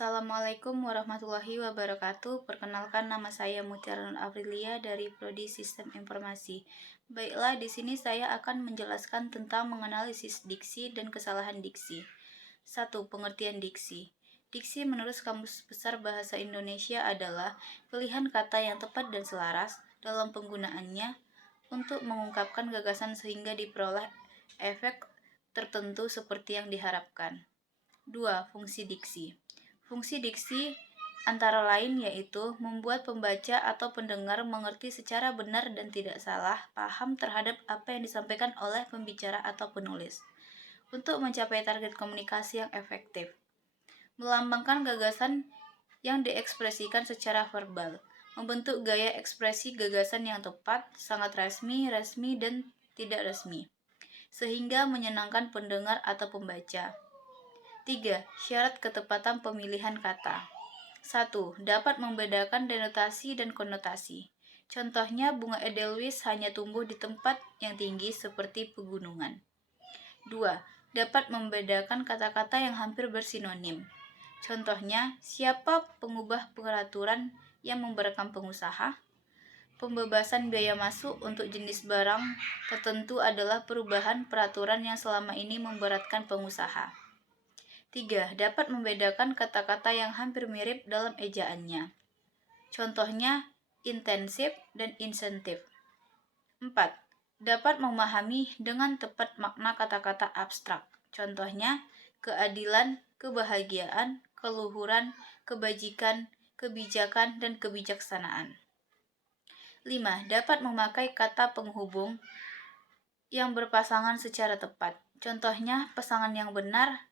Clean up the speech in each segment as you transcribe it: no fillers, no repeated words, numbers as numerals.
Assalamualaikum warahmatullahi wabarakatuh. Perkenalkan, nama saya Mutiara Nur Aprilia dari Prodi Sistem Informasi. Baiklah, di sini saya akan menjelaskan tentang menganalisis diksi dan kesalahan diksi. 1. Pengertian diksi. Diksi menurut Kamus Besar Bahasa Indonesia adalah pilihan kata yang tepat dan selaras dalam penggunaannya untuk mengungkapkan gagasan sehingga diperoleh efek tertentu seperti yang diharapkan. 2. Fungsi diksi. Fungsi diksi antara lain yaitu membuat pembaca atau pendengar mengerti secara benar dan tidak salah paham terhadap apa yang disampaikan oleh pembicara atau penulis. Untuk mencapai target komunikasi yang efektif. Melambangkan gagasan yang diekspresikan secara verbal. Membentuk gaya ekspresi gagasan yang tepat, sangat resmi, dan tidak resmi. Sehingga menyenangkan pendengar atau pembaca. 3. Syarat ketepatan pemilihan kata. 1. Dapat membedakan denotasi dan konotasi. Contohnya, bunga edelweiss hanya tumbuh di tempat yang tinggi seperti pegunungan. 2. Dapat membedakan kata-kata yang hampir bersinonim. Contohnya, siapa pengubah peraturan yang memberatkan pengusaha? Pembebasan biaya masuk untuk jenis barang tertentu adalah perubahan peraturan yang selama ini memberatkan pengusaha. 3. Dapat membedakan kata-kata yang hampir mirip dalam ejaannya. Contohnya, intensif dan insentif. 4. Dapat memahami dengan tepat makna kata-kata abstrak. Contohnya, keadilan, kebahagiaan, keluhuran, kebajikan, kebijakan, dan kebijaksanaan. 5. Dapat memakai kata penghubung yang berpasangan secara tepat. Contohnya, pasangan yang benar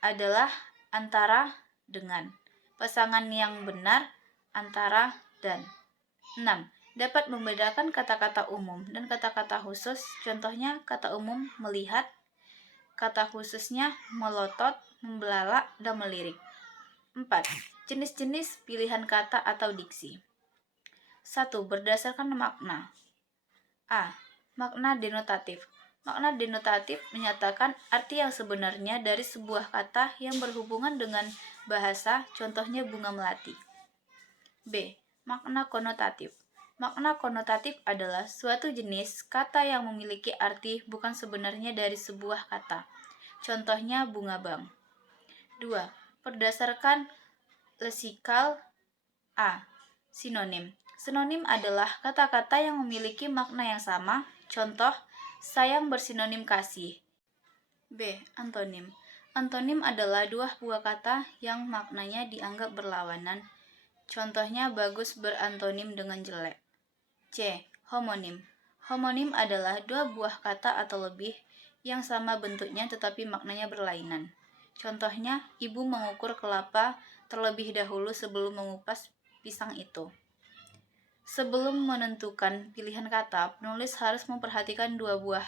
adalah antara dengan. Pasangan yang benar antara dan. 6. Dapat membedakan kata-kata umum dan kata-kata khusus. Contohnya, kata umum melihat, kata khususnya melotot, membelalak, dan melirik. 4. Jenis-jenis pilihan kata atau diksi. 1. Berdasarkan makna. A. Makna denotatif. Makna denotatif menyatakan arti yang sebenarnya dari sebuah kata yang berhubungan dengan bahasa, contohnya bunga melati. B. Makna konotatif. Makna konotatif adalah suatu jenis kata yang memiliki arti bukan sebenarnya dari sebuah kata, contohnya bunga bank. 2. Berdasarkan leksikal. A. Sinonim. Sinonim adalah kata-kata yang memiliki makna yang sama, contoh, sayang bersinonim kasih. B. Antonim. Antonim adalah dua buah kata yang maknanya dianggap berlawanan. Contohnya, bagus berantonim dengan jelek. C. Homonim. Homonim adalah dua buah kata atau lebih yang sama bentuknya tetapi maknanya berlainan. Contohnya, ibu mengukur kelapa terlebih dahulu sebelum mengupas pisang itu. Sebelum menentukan pilihan kata, penulis harus memperhatikan dua buah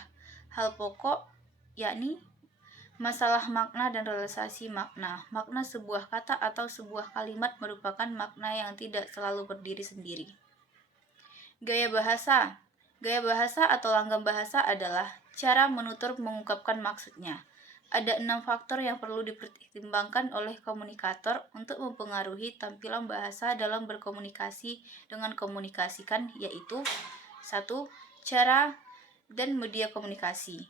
hal pokok, yakni masalah makna dan realisasi makna. Makna sebuah kata atau sebuah kalimat merupakan makna yang tidak selalu berdiri sendiri. Gaya bahasa. Gaya bahasa atau langgam bahasa adalah cara menutur mengungkapkan maksudnya. Ada 6 faktor yang perlu dipertimbangkan oleh komunikator untuk mempengaruhi tampilan bahasa dalam berkomunikasi dengan komunikasikan, yaitu 1. Cara dan media komunikasi.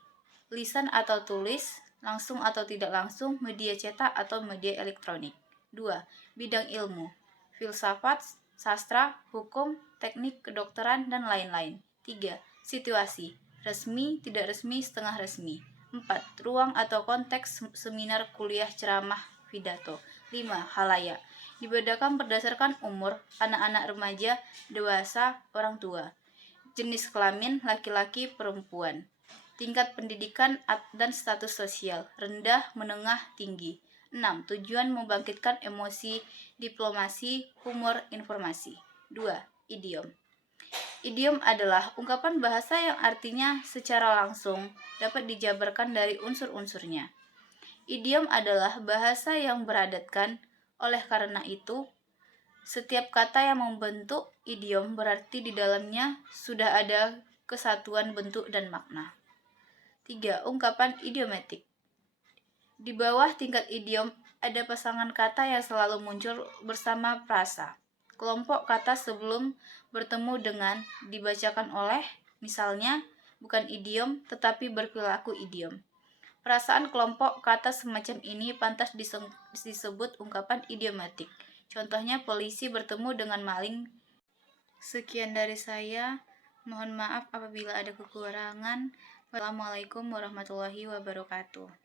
Lisan atau tulis, langsung atau tidak langsung, media cetak atau media elektronik. 2. Bidang ilmu, filsafat, sastra, hukum, teknik, kedokteran, dan lain-lain. 3. Situasi, resmi, tidak resmi, setengah resmi. 4. Ruang atau konteks seminar, kuliah, ceramah, pidato. 5. Halayak. Dibedakan berdasarkan umur, anak-anak, remaja, dewasa, orang tua. Jenis kelamin, laki-laki, perempuan. Tingkat pendidikan dan status sosial, rendah, menengah, tinggi. 6. Tujuan membangkitkan emosi, diplomasi, humor, informasi. 2. Idiom. Idiom adalah ungkapan bahasa yang artinya secara langsung dapat dijabarkan dari unsur-unsurnya. Idiom adalah bahasa yang beradatkan, oleh karena itu, setiap kata yang membentuk idiom berarti di dalamnya sudah ada kesatuan bentuk dan makna. 3. Ungkapan idiomatik. Di bawah tingkat idiom Ada pasangan kata yang selalu muncul bersama frasa. Kelompok kata sebelum bertemu dengan dibacakan oleh, misalnya, bukan idiom tetapi berperilaku idiom. Perasaan kelompok kata semacam ini pantas disebut ungkapan idiomatik. Contohnya polisi bertemu dengan maling. Sekian dari saya. Mohon maaf apabila ada kekurangan. Wassalamualaikum warahmatullahi wabarakatuh.